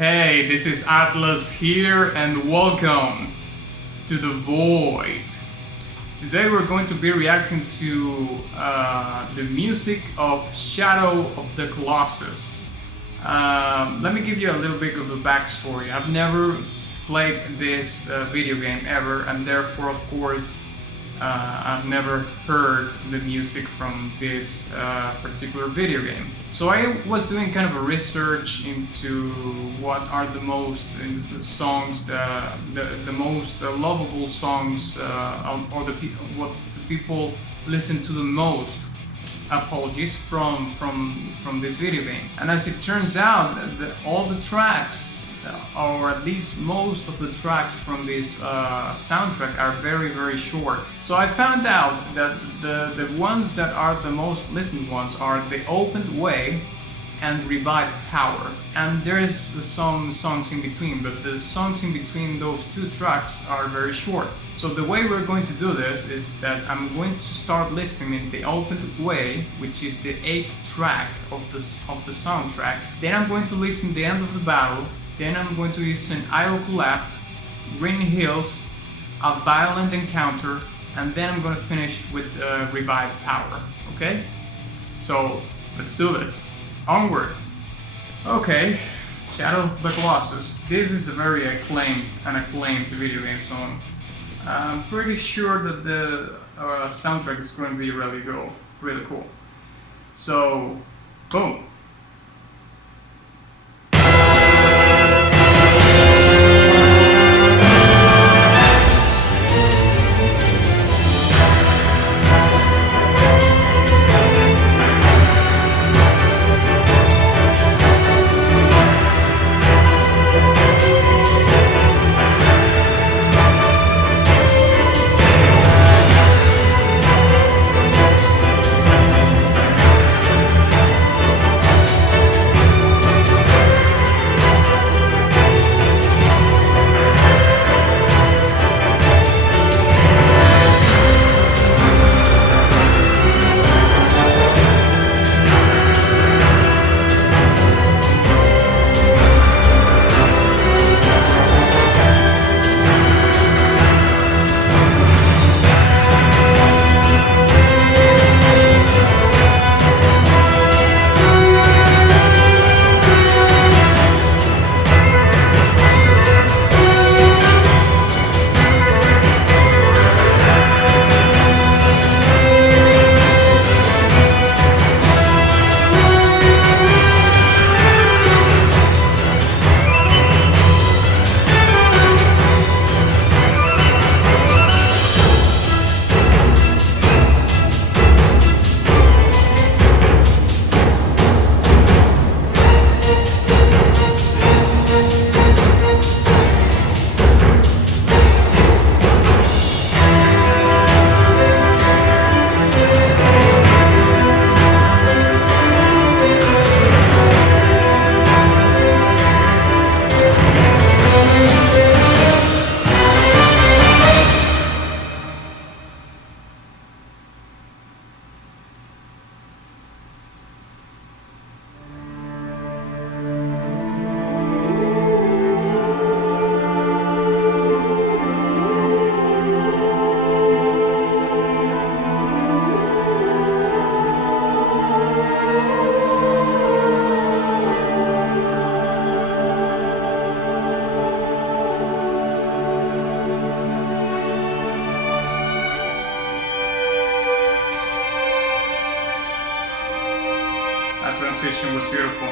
Hey, this is Atlas here and welcome to the Void. Today we're going to be reacting to the music of Shadow of the Colossus. Let me give you a little bit of a backstory. I've never played this video game ever, and therefore of course I've never heard the music from this particular video game. So I was doing kind of a research into what are the most songs, the most lovable songs, or what the people listen to the most. Apologies from this video game. And as it turns out, all the tracks, or at least most of the tracks from this soundtrack are very short. So I found out that the ones that are the most listened ones are The Opened Way and Revived Power. And there is some songs in between, but the songs in between those two tracks are very short. So the way we're going to do this is that I'm going to start listening The Opened Way, which is the 8th track of the soundtrack. Then I'm going to listen The End of the Battle. Then I'm going to listen Idle Collapse, Green Hills, A Violent Encounter, and then I'm going to finish with Revived Power, okay? So, let's do this. Onward! Okay, Shadow of the Colossus. This is a very acclaimed video game, so I'm pretty sure that the soundtrack is going to be really cool. So, boom! That transition was beautiful.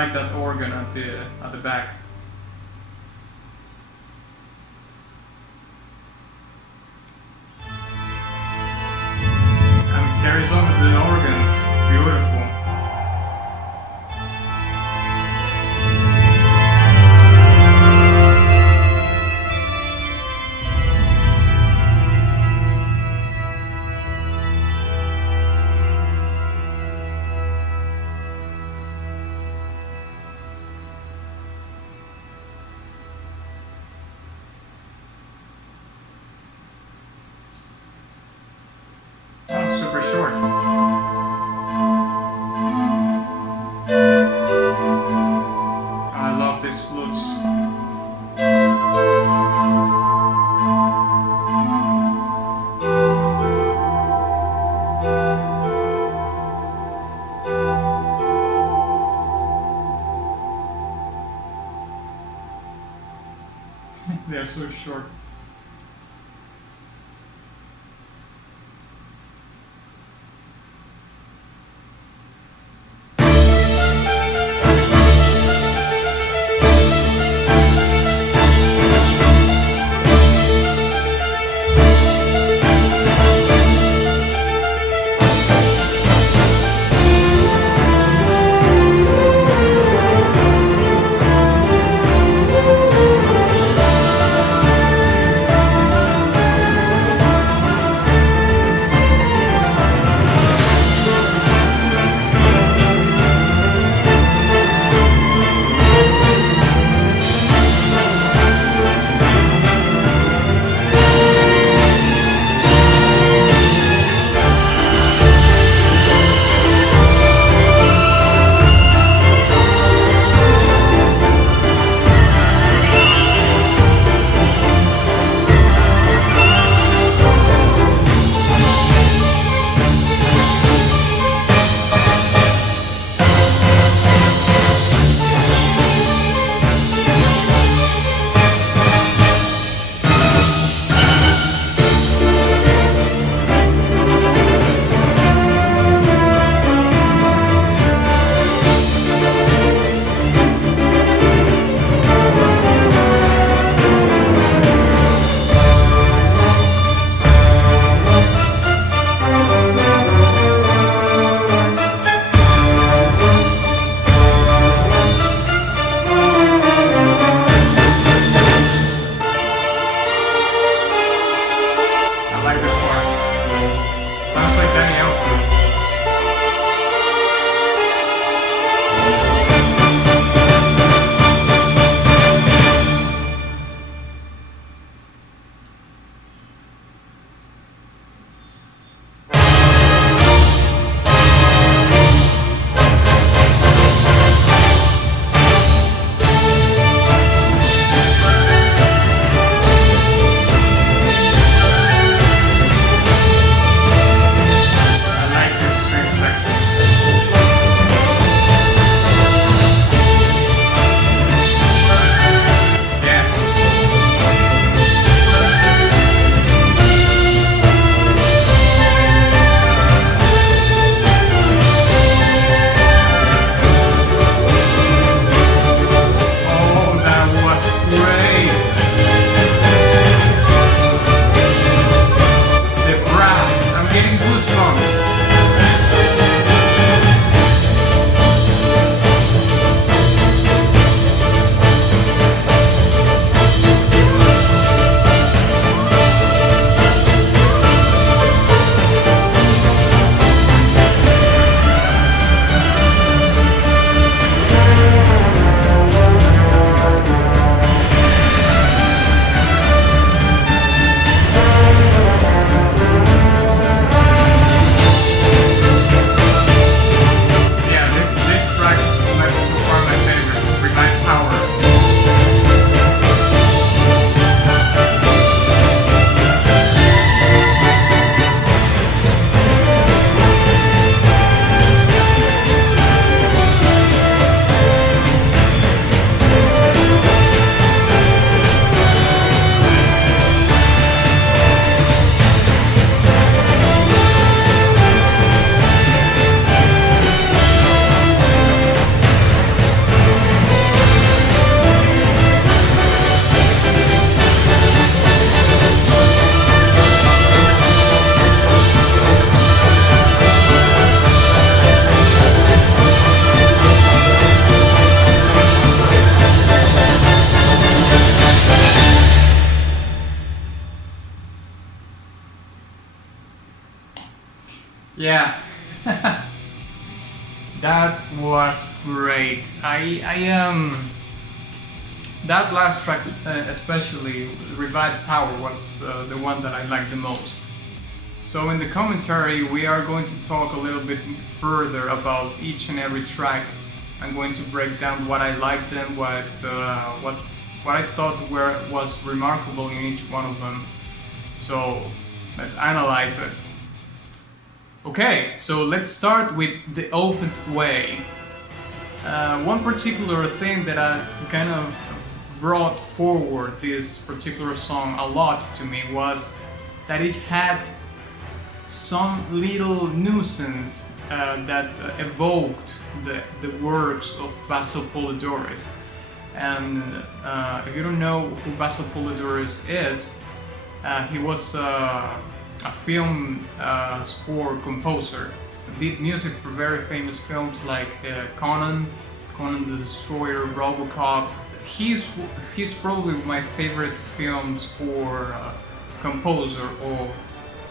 like that organ at the back. And carries on with the organs. Beautiful. Oh, super short. I love these flutes. They're so short. Yeah, that was great. That last track, especially Revived Power, was the one that I liked the most. So in the commentary, we are going to talk a little bit further about each and every track. I'm going to break down what I liked and what I thought was remarkable in each one of them. So let's analyze it. Okay, so let's start with The Opened Way. One particular thing that I kind of brought forward this particular song a lot to me was that it had some little nuisance that evoked the works of Basil Polidorus. And if you don't know who Basil Polidorus is, he was a film score composer. Did music for very famous films like Conan the Destroyer, RoboCop. He's probably my favorite film score composer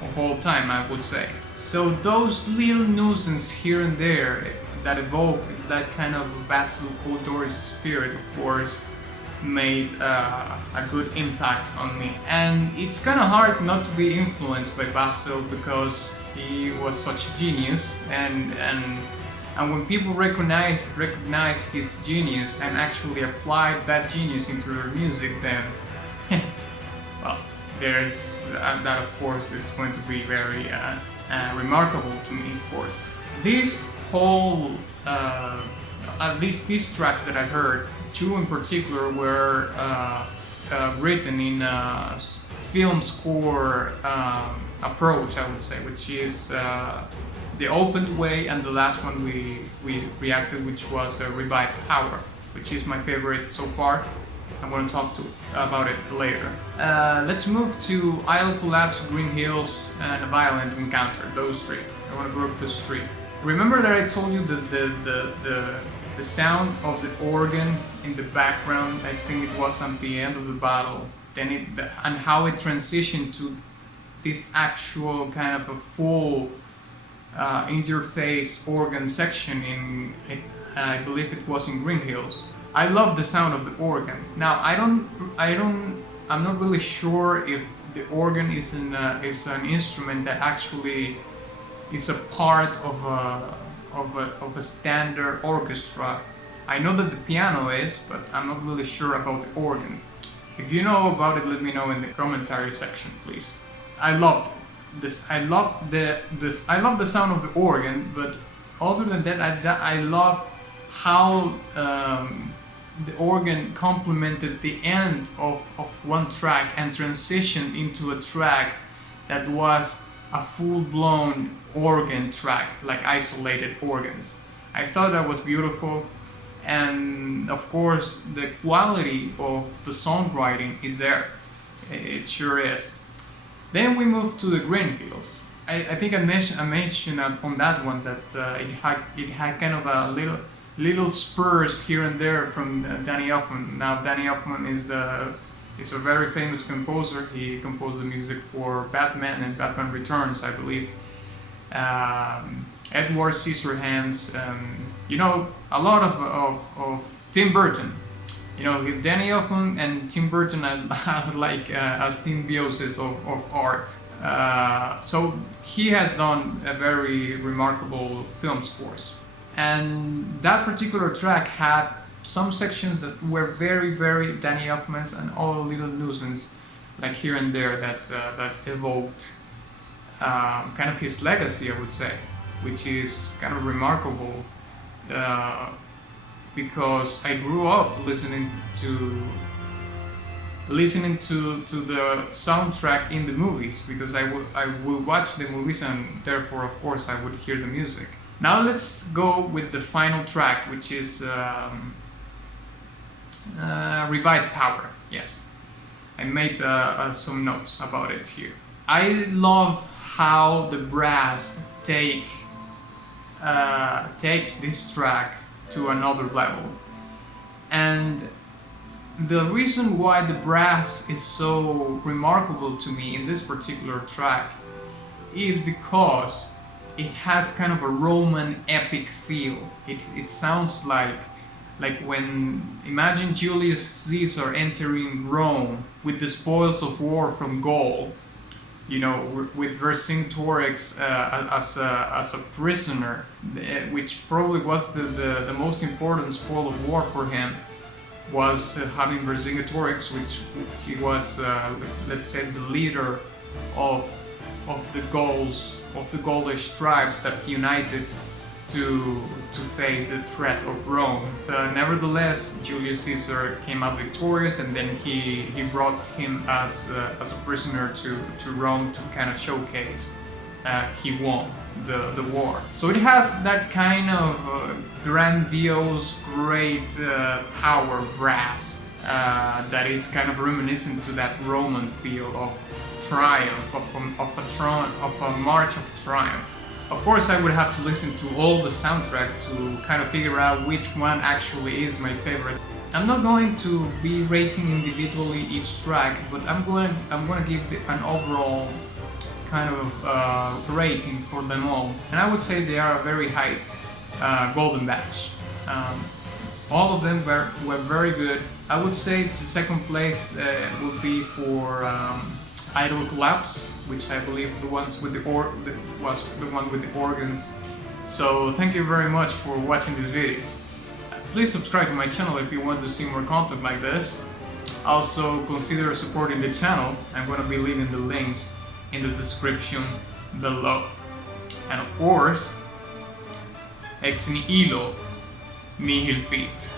of all time, I would say. So those little nuisances here and there that evoked that kind of Basil Polidorus spirit, of course, made a good impact on me. And it's kind of hard not to be influenced by Basil because he was such a genius, and when people recognize his genius and actually apply that genius into their music, then well, there's that of course is going to be very remarkable to me, of course. This whole at least these tracks that I heard, two in particular, were written in a film score approach, I would say, which is The Opened Way, and the last one we reacted, which was Revived Power, which is my favorite so far. I'm going to talk about it later. Let's move to Idle Collapse, Green Hills, and A Violent Encounter. Those three. I want to group those three. Remember that I told you the sound of the organ in the background, I think it was at the end of the battle, and how it transitioned to this actual kind of a full in-your-face organ section in, I believe it was in Green Hills. I love the sound of the organ. Now I'm not really sure if the organ is an instrument that actually is a part of a standard orchestra. I know that the piano is, but I'm not really sure about the organ. If you know about it, let me know in the commentary section, please. I loved this. I love the sound of the organ, but other than that, I loved how the organ complemented the end of one track and transitioned into a track that was a full-blown organ track, like isolated organs. I thought that was beautiful, and of course the quality of the songwriting is there. It sure is. Then we move to the Green Hills. I think I mentioned on that one that it had kind of a little spurs here and there from Danny Elfman. Now Danny Elfman is a very famous composer. He composed the music for Batman and Batman Returns, I believe. Edward Scissorhands, a lot of Tim Burton. Danny Elfman and Tim Burton are like a symbiosis of art. So he has done a very remarkable film scores. And that particular track had some sections that were very, very Danny Elfman's, and all little nuisance, like here and there, that evoked kind of his legacy, I would say, which is kind of remarkable because I grew up listening to the soundtrack in the movies, because I would watch the movies and therefore, of course, I would hear the music. Now let's go with the final track, which is Revived Power. Yes, I made some notes about it here. I love how the brass takes this track to another level, and the reason why the brass is so remarkable to me in this particular track is because it has kind of a Roman epic feel. It sounds like when, imagine Julius Caesar entering Rome with the spoils of war from Gaul, you know, with Vercingetorix as a prisoner, which probably was the most important spoil of war for him, was having Vercingetorix, which he was, let's say, the leader of the Gaulish tribes that united to face the threat of Rome. Nevertheless, Julius Caesar came out victorious, and then he brought him as a prisoner to Rome to kind of showcase he won the war. So it has that kind of grandiose, great power brass that is kind of reminiscent to that Roman feel of triumph, of a march of triumph. Of course, I would have to listen to all the soundtrack to kind of figure out which one actually is my favorite. I'm not going to be rating individually each track, but I'm going to give an overall kind of rating for them all, and I would say they are a very high golden batch. All of them were very good. I would say the second place would be for Idol Collapse, which I believe was the one with the organs. So thank you very much for watching this video. Please subscribe to my channel if you want to see more content like this. Also consider supporting the channel. I'm going to be leaving the links in the description below. And of course, ex nihilo nihil fit.